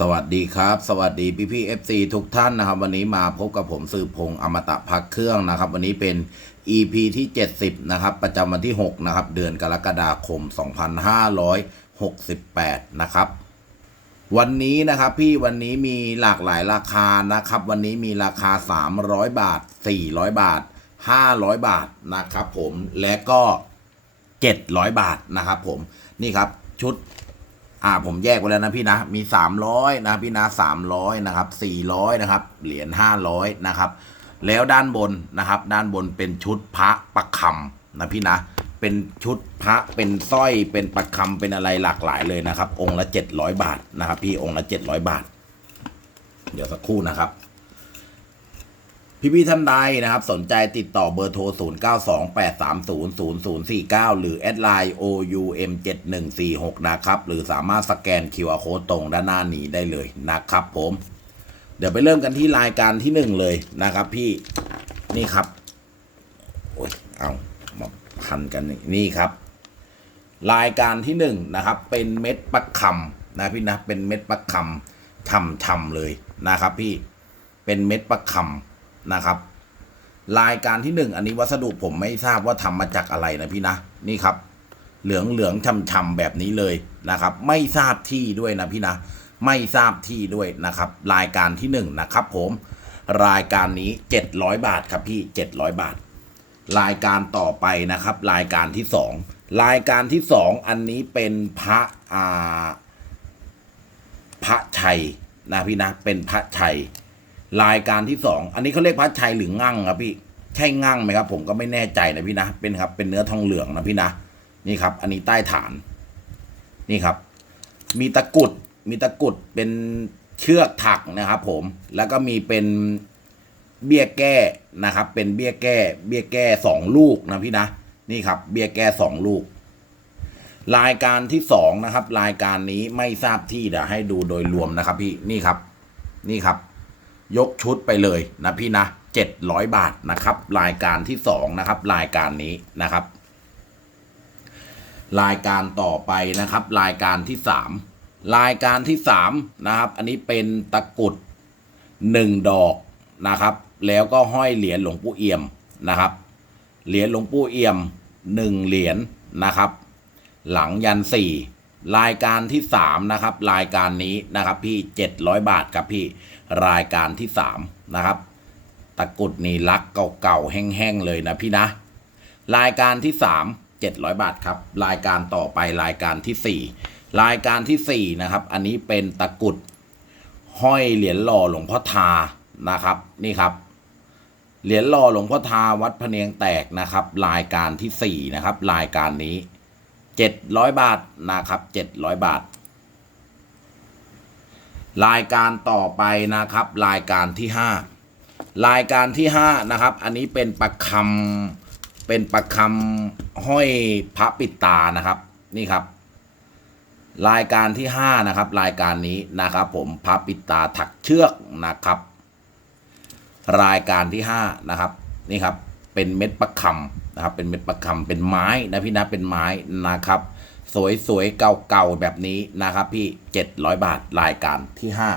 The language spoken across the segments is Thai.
สวัสดีครับ สวัสดีพี่พี่เอฟซีทุกท่านนะครับ วันนี้มาพบกับผมสืบพงษ์อมตะพักเครื่องนะครับ วันนี้เป็น EP ที่ 70 นะครับ ประจำวันที่ 6 นะครับ เดือนกรกฎาคม 2568 นะครับ วันนี้นะครับพี่วันนี้มีหลากหลายราคานะครับ วันนี้มีราคา 300 บาท 400 บาท 500 บาทนะครับ ผมและก็ 700 บาทนะครับ ผมนี่ครับชุด อ่าผมแยกไว้แล้วนะพี่นะ มี 300 นะพี่นะ 300 นะครับ 400 นะครับ เหรียญ 500 นะครับ แล้วด้านบนนะครับ ด้านบนเป็นชุดพระประคำนะพี่นะ เป็นชุดพระเป็นสร้อยเป็นประคำเป็นอะไรหลากหลายเลยนะครับ องค์ละ 700 บาทนะครับ พี่องค์ละ 700 บาท เดี๋ยวสักครู่นะครับ พี่พี่ๆท่านใดนะครับ สนใจติดต่อเบอร์โทร 0928300049 หรือแอดไลน์ OUM7146 นะครับ หรือสามารถสแกน QR Code ตรงด้านหน้านี้ได้เลยนะครับผม เดี๋ยวไปเริ่มกันที่รายการที่หนึ่งเลยนะครับพี่นี่ครับ โอ้ย เอามาพันกันนี่นี่ครับ รายการที่หนึ่งนะครับ เป็นเม็ดประคำนะพี่นะ เป็นเม็ดประคำช่ำเลยนะครับ พี่ เป็นเม็ดประคำ นะครับ รายการที่หนึ่งอันนี้วัสดุผมไม่ทราบว่าทำมาจากอะไรนะพี่นะนี่ครับ เหลืองเหลืองช่ำๆแบบนี้เลยนะครับ ไม่ทราบที่ด้วยนะพี่นะไม่ทราบที่ด้วยนะครับ รายการที่หนึ่งนะครับผมรายการนี้เจ็ดร้อยบาทครับพี่เจ็ดร้อยบาท รายการต่อไปนะครับ รายการที่สองรายการที่สองอันนี้เป็นพระอ่าพระชัยนะพี่นะเป็นพระชัย รายการที่สองอันนี้เขาเรียกพระชัยหรืองั่งครับพี่ใช่งั่งไหมครับ ผมก็ไม่แน่ใจนะพี่นะเป็นครับ เป็นเนื้อทองเหลืองนะพี่นะนี่ครับ อันนี้ใต้ฐาน นี่ครับ มีตะกุดมีตะกุดเป็นเชือกถักนะครับ ผมแล้วก็มีเป็นเบี้ยแก้นะครับ เป็นเบี้ยแก้ เบี้ยแก้สองลูกนะพี่นะนี่ครับ เบี้ยแก้สองลูก รายการที่สองนะครับ รายการนี้ไม่ทราบที่เดี๋ยวให้ดูโดยรวมนะครับ พี่นี่ครับ นี่ครับ ยกชุดไปเลยนะพี่นะเจ็ดร้อยบาทนะครับ รายการที่สองนะครับ รายการนี้นะครับ รายการต่อไปนะครับ รายการที่สามรายการที่สามนะครับ อันนี้เป็นตะกุดหนึ่งดอกนะครับ แล้วก็ห้อยเหรียญหลวงปู่เอี่ยมนะครับ เหรียญหลวงปู่เอี่ยมหนึ่งเหรียญนะครับ หลังยันสี่รายการที่สามนะครับ รายการนี้นะครับ พี่เจ็ดร้อยบาทครับพี่ รายการที่สามนะครับ ตะกุดนี่ลักเก่าๆแห้งๆเลยนะพี่นะ รายการที่สามเจ็ดร้อยบาทครับ รายการต่อไปรายการที่สี่รายการที่สี่นะครับ อันนี้เป็นตะกุดห้อยเหรียญหล่อหลวงพ่อทานะครับ นี่ครับ เหรียญหล่อหลวงพ่อทาวัดพะเนียงแตกนะครับ รายการที่สี่นะครับ รายการนี้เจ็ดร้อยบาทนะครับเจ็ดร้อยบาท รายการต่อไปนะครับรายการที่ห้ารายการที่ห้านะครับ อันนี้เป็นประคำเป็นประคำห้อยพระปิดตานะครับนี่ครับ รายการที่ห้านะครับ รายการนี้นะครับผมพระปิดตาถักเชือกนะครับ รายการที่ห้านะครับนี่ครับเป็นเม็ดประคำนะครับเป็นเม็ดประคำเป็นไม้นะพี่นะเป็นไม้นะครับ สวยๆ เก่าๆ แบบนี้นะครับพี่เจ็ดร้อยบาทรายการที่ห้า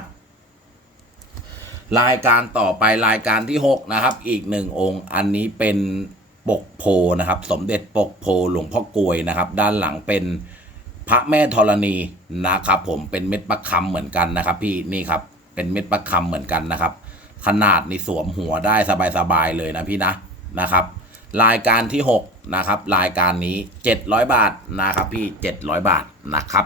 รายการต่อไปรายการที่หกนะครับ อีกหนึ่งองค์ อันนี้เป็นปกโพนะครับ สมเด็จปกโพหลวงพ่อกลวยนะครับ ด้านหลังเป็นพระแม่ธรณีนะครับผมเป็นเม็ดประคำเหมือนกันนะครับ พี่นี่ครับเป็นเม็ดประคำเหมือนกันนะครับ ขนาดนี่สวมหัวได้สบายๆเลยนะพี่นะนะครับ รายการที่หกนะครับ รายการนี้เจ็ดร้อยบาทนะครับพี่เจ็ดร้อยบาทนะครับ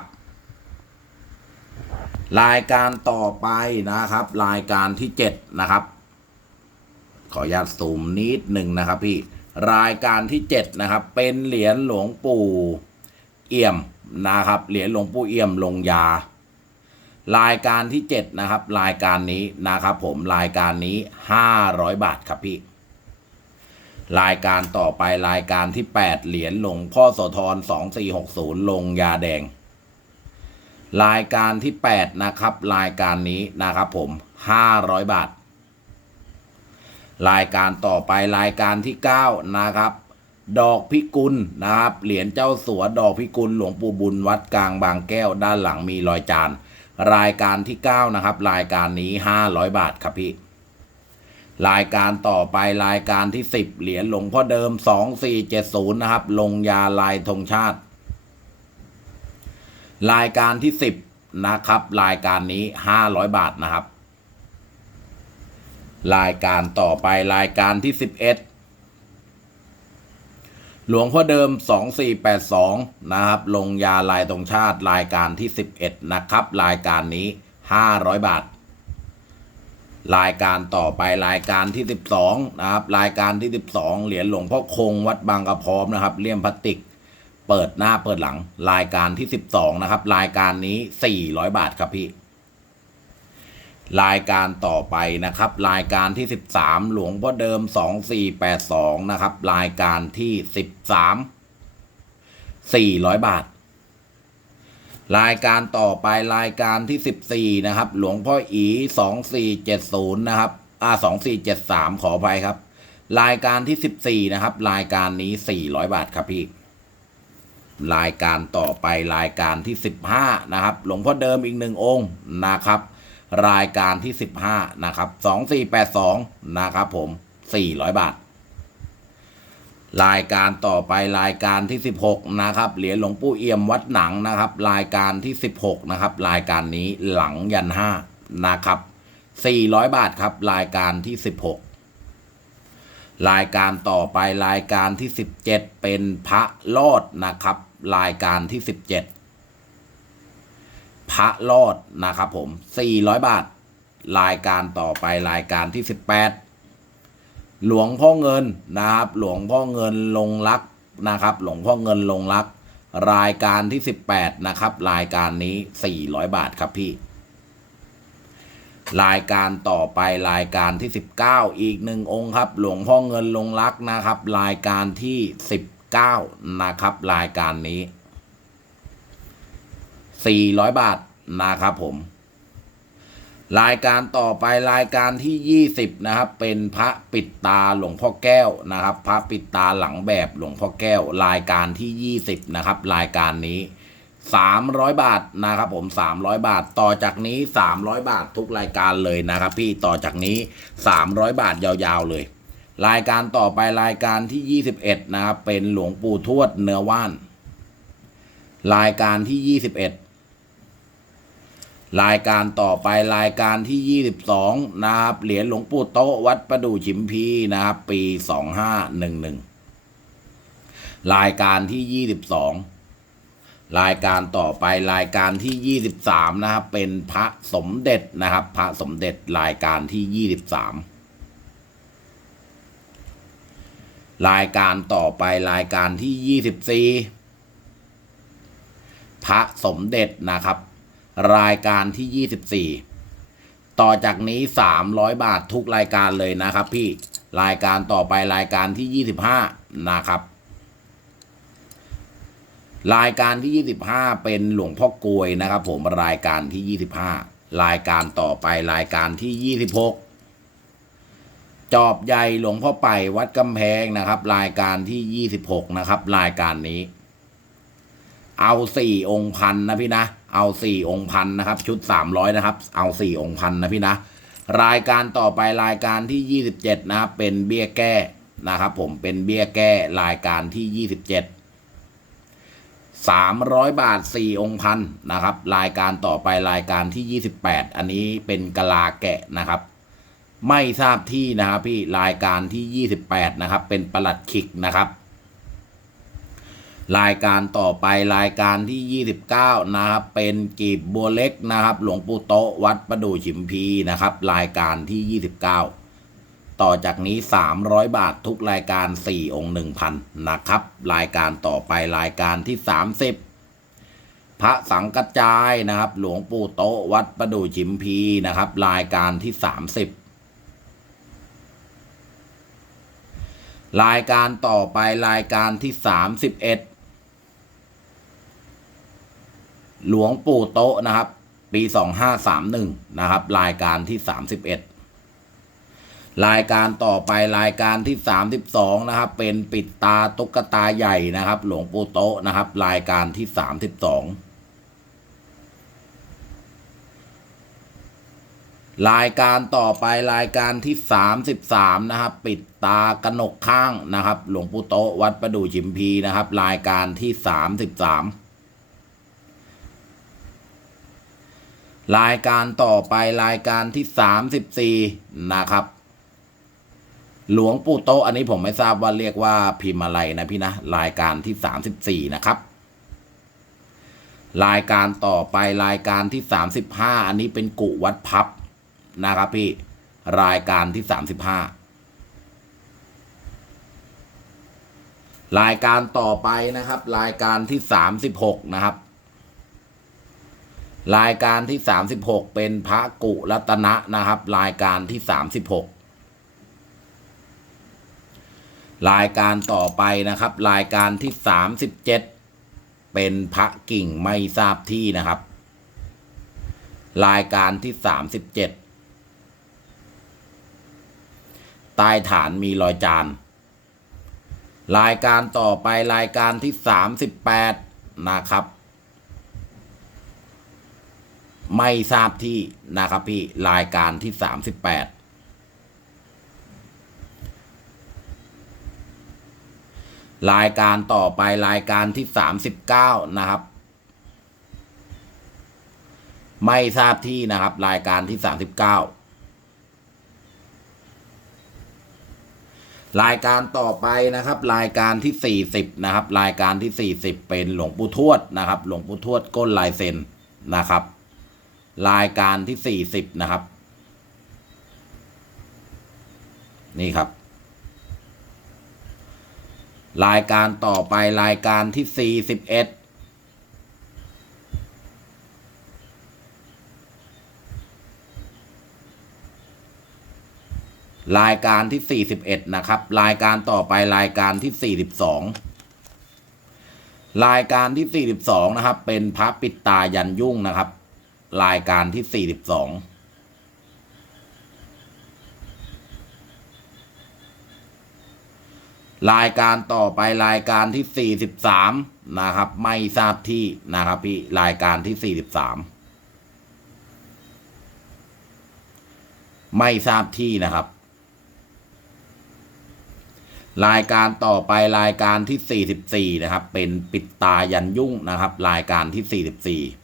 รายการต่อไปนะครับ รายการที่เจ็ดนะครับ ขออนุญาตซูมนิดหนึ่งนะครับพี่รายการที่เจ็ดนะครับ เป็นเหรียญหลวงปู่เอี่ยมนะครับ เหรียญหลวงปู่เอี่ยมลงยา รายการที่เจ็ดนะครับ รายการนี้นะครับ ผมรายการนี้ห้าร้อยบาทครับพี่ รายการต่อไปรายการที่แปดเหรียญหลวงพ่อโสธรสองสี่หกศูนย์ลงยาแดง รายการที่แปดนะครับ รายการนี้นะครับผมห้าร้อยบาท รายการต่อไปรายการที่เก้านะครับ ดอกพิกุลนะครับ เหรียญเจ้าสัวดอกพิกุลหลวงปู่บุญวัดกลางบางแก้วด้านหลังมีรอยจาน รายการที่เก้านะครับ รายการนี้ห้าร้อยบาทครับพี่ รายการต่อไปรายการที่สิบเหรียญหลวงพ่อเดิมสองสี่เจ็ดศูนย์นะครับ ลงยาลายธงชาติ รายการที่สิบนะครับ รายการนี้ห้าร้อยบาทนะครับ รายการต่อไปรายการที่สิบเอ็ดหลวงพ่อเดิมสองสี่แปดสองนะครับ ลงยาลายตรงชาติรายการที่สิบเอ็ดนะครับ รายการนี้ห้าร้อยบาท รายการต่อไปรายการที่สิบสองนะครับ รายการที่สิบสองเหรียญหลวงพ่อคงวัดบางกระพร้อมนะครับเลี่ยมพลาสติก เปิดหน้าเปิดหลัง รายการที่สิบสองนะครับ รายการนี้สี่ร้อยบาทครับพี่ รายการต่อไปนะครับ รายการที่ 13 หลวงพ่อเดิม 2482 นะครับ รายการที่ 13 400 บาท รายการต่อไปรายการที่ 14 นะครับ หลวงพ่ออี 2470 นะครับอ่า2473 ขออภัยครับ รายการที่ 14 นะครับ รายการนี้ 400 บาทครับพี่ รายการต่อไปรายการที่ 15 นะครับ หลวงพ่อเดิมอีกหนึ่งองค์นะครับ รายการที่ 15 นะครับ 2482 นะครับผม 400 บาท รายการต่อไปรายการที่ 16 นะครับเหรียญหลวงปู่เอี่ยมวัดหนังนะครับ รายการที่ 16 นะครับ รายการนี้หลังยัน5นะครับ 400 บาทครับ รายการที่ 16 รายการต่อไปรายการที่ 17 เป็นพระรอดนะครับ รายการที่ 17 พระรอดนะครับผม 400 บาท รายการต่อไปรายการที่ 18 หลวงพ่อเงินนะครับ หลวงพ่อเงินลงรักนะครับ หลวงพ่อเงินลงรัก รายการที่ 18 นะครับ รายการนี้ 400 บาทครับพี่ รายการต่อไปรายการที่ 19 อีกหนึ่งองค์ครับ หลวงพ่อเงินลงรักนะครับ รายการที่ 19 นะครับ รายการนี้ 400 บาทนะครับผม รายการต่อไปรายการที่ 20 นะครับ เป็นพระปิดตาหลวงพ่อแก้วนะครับ พระปิดตาหลังแบบหลวงพ่อแก้ว รายการที่ 20 นะครับ รายการนี้ 300 บาทนะครับผม 300 บาทต่อจากนี้ 300 บาททุกรายการเลยนะครับ พี่ต่อจากนี้ 300 บาทยาวๆเลย รายการต่อไปรายการที่ 21 นะครับ เป็นหลวงปู่ทวดเนื้อว่าน รายการที่ 21 รายการต่อไปรายการที่ 22 นะครับ เหรียญหลวงปู่โตวัดประดู่ฉิมพีนะครับ ปี 2511 รายการที่ 22 รายการต่อไปรายการที่ 23 นะครับ เป็นพระสมเด็จนะครับ พระสมเด็จรายการที่ 23 รายการต่อไปรายการที่ 24 พระสมเด็จนะครับ รายการที่ 24 ต่อจากนี้ 300 บาททุกรายการเลยนะครับ พี่รายการต่อไปรายการที่ 25 นะครับ รายการที่ 25 เป็นหลวงพ่อกลวยนะครับ ผมรายการที่ 25 รายการต่อไปรายการที่ 26จอบใหญ่หลวงพ่อไปวัดกำแพงนะครับ รายการที่26นะครับ รายการนี้ เอาสี่องค์พันนะพี่นะ เอาสี่องค์พันนะครับ ชุดสามร้อยนะครับ เอาสี่องค์พันนะพี่นะ รายการต่อไปรายการที่ยี่สิบเจ็ดนะครับ เป็นเบี้ยแก้นะครับผมเป็นเบี้ยแก้รายการที่ยี่สิบเจ็ดสามร้อยบาทสี่องค์พันนะครับ รายการต่อไปรายการที่ยี่สิบแปดอันนี้เป็นกะลาแกะนะครับ ไม่ทราบที่นะครับพี่รายการที่ยี่สิบแปดนะครับ เป็นประหลัดขิกนะครับ รายการต่อไปรายการที่ 29 นะครับ เป็นกีบบัวเล็กนะครับ หลวงปู่โตวัดประดู่ฉิมพีนะครับ รายการที่ 29 ต่อจากนี้ 300 บาททุกรายการ 4 องค์ 1,000 นะครับ รายการต่อไปรายการที่ 30 พระสังกัจจายนะครับ หลวงปู่โตวัดประดู่ฉิมพีนะครับ รายการที่ 30รายการต่อไปรายการที่ 31 หลวงปู่โตะนะครับ ปี 2531 นะครับ รายการที่ 31 รายการต่อไปรายการที่ 32 นะครับ เป็นปิดตาตุ๊กตาใหญ่นะครับ หลวงปู่โตะนะครับ รายการที่ 32 รายการต่อไปรายการที่ 33 นะครับ ปิดตากนกข้างนะครับ หลวงปู่โตะวัดประดู่ชิมพีนะครับ รายการที่ 33 รายการต่อไปรายการที่34นะครับ หลวงปู่โตอันนี้ผมไม่ทราบว่าเรียกว่าพิมพ์อะไรนะพี่นะ รายการที่34นะครับ รายการต่อไปรายการที่35อันนี้เป็นกุวัดพับนะครับพี่ รายการที่35รายการต่อไปนะครับ รายการที่36นะครับ รายการที่ 36 เป็นพระกุรัตนะนะครับ รายการที่ 36 รายการต่อไปนะครับ รายการที่ 37 เป็นพระกิ่งไม่ทราบที่นะครับ รายการที่ 37ใต้ฐานมีรอยจาน รายการต่อไปรายการที่ 38 นะครับ ไม่ทราบที่นะครับพี่รายการที่38รายการต่อไปรายการที่39นะครับ ไม่ทราบที่นะครับ รายการที่39รายการต่อไปนะครับ รายการที่40นะครับ รายการที่40เป็นหลวงปู่ทวดนะครับ หลวงปู่ทวดก้นลายเซ็นนะครับ รายการที่ 40 นะครับ นี่ครับ รายการต่อไปรายการที่ 41รายการที่ 41 นะครับ รายการต่อไปรายการที่ 42 รายการที่ 42 นะครับ เป็นพระปิดตายันยุ่งนะครับ รายการที่ 42รายการต่อไปรายการที่ 43 นะครับ ไม่ทราบที่นะครับพี่รายการที่ 43 ไม่ทราบที่นะครับ รายการต่อไปรายการที่ 44 นะครับ เป็นปิดตายันยุ่งนะครับ รายการที่ 44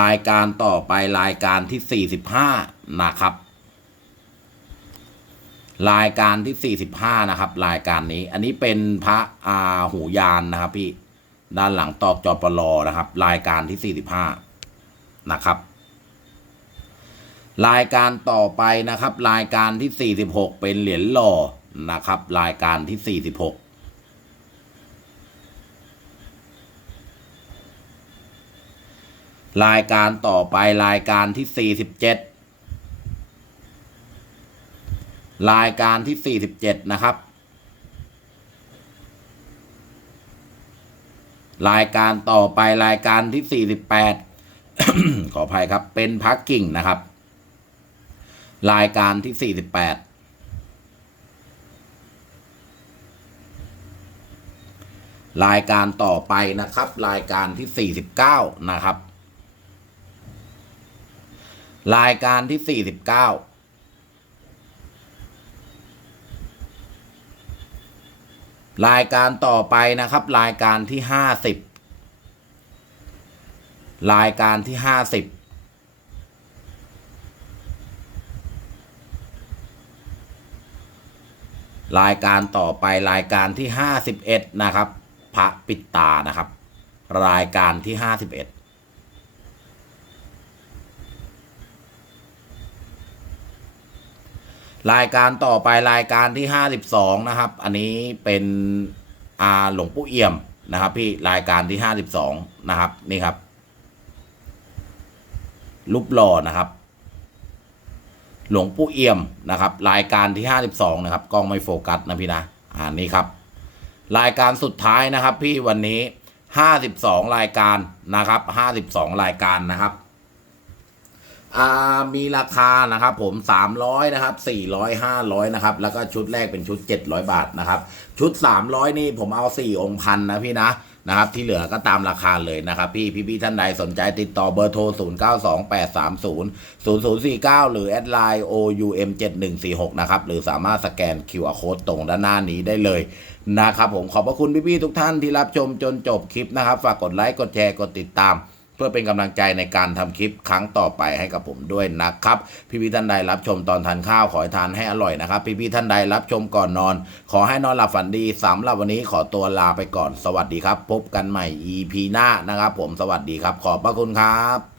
รายการต่อไปรายการที่ 45 นะครับ รายการที่ 45 นะครับ รายการนี้ อันนี้เป็นพระอาหูยานนะครับ พี่ด้านหลังตอกจอปลอนะครับ รายการที่ 45 นะครับ รายการต่อไปนะครับ รายการที่ 46 เป็นเหรียญหล่อนะครับ รายการที่ 46 รายการต่อไปรายการที่ 47 รายการที่ 47 นะครับ รายการต่อไปรายการที่ 48 ขออภัยครับ เป็นพักกิ่งนะครับ รายการที่ 48รายการต่อไปนะครับ รายการที่ 49 นะครับ รายการที่49รายการต่อไปนะครับ รายการที่50รายการที่50รายการต่อไปรายการที่51นะครับ พระปิดตานะครับ รายการที่51 รายการต่อไปรายการที่ 52 นะครับ อันนี้เป็นอาหลวงปู่เอี่ยมนะครับ พี่รายการที่ 52 นะครับ นี่ครับรูปหล่อนะครับ หลวงปู่เอี่ยมนะครับ รายการที่ 52 นะครับกล้องไม่โฟกัสนะพี่นะอ่านี่ครับ รายการสุดท้ายนะครับ พี่วันนี้ 52 รายการนะครับ 52 รายการนะครับ มีราคานะครับผม 300 นะครับ 400 500 นะครับ แล้วก็ชุดแรกเป็นชุด 700 บาทนะครับ ชุด 300 นี่ผมเอา 4 องค์พันนะพี่นะนะครับที่เหลือก็ตามราคาเลยนะครับ พี่พี่ๆท่านใดสนใจติดต่อเบอร์โทร 0 9 2 8 3 0 0 0 4 9 หรือแอดไลน์ OUM 7 1 4 6นะครับ หรือสามารถสแกน QR Code ตรงด้านหน้านี้ได้เลยนะครับผมขอบพระคุณพี่ๆทุกท่านที่รับชมจนจบคลิปนะครับ ฝากกดไลค์กดแชร์กดติดตาม เพื่อเป็นกำลังใจในการทำคลิปครั้งต่อไปให้กับผมด้วยนะครับ พี่พี่ท่านใดรับชมตอนทานข้าวขอให้ทานให้อร่อยนะครับ พี่พี่ท่านใดรับชมก่อนนอน ขอให้นอนหลับฝันดีสำหรับวันนี้ขอตัวลาไปก่อนสวัสดีครับ พบกันใหม่ EP หน้านะครับ ผมสวัสดีครับ ขอบพระคุณครับ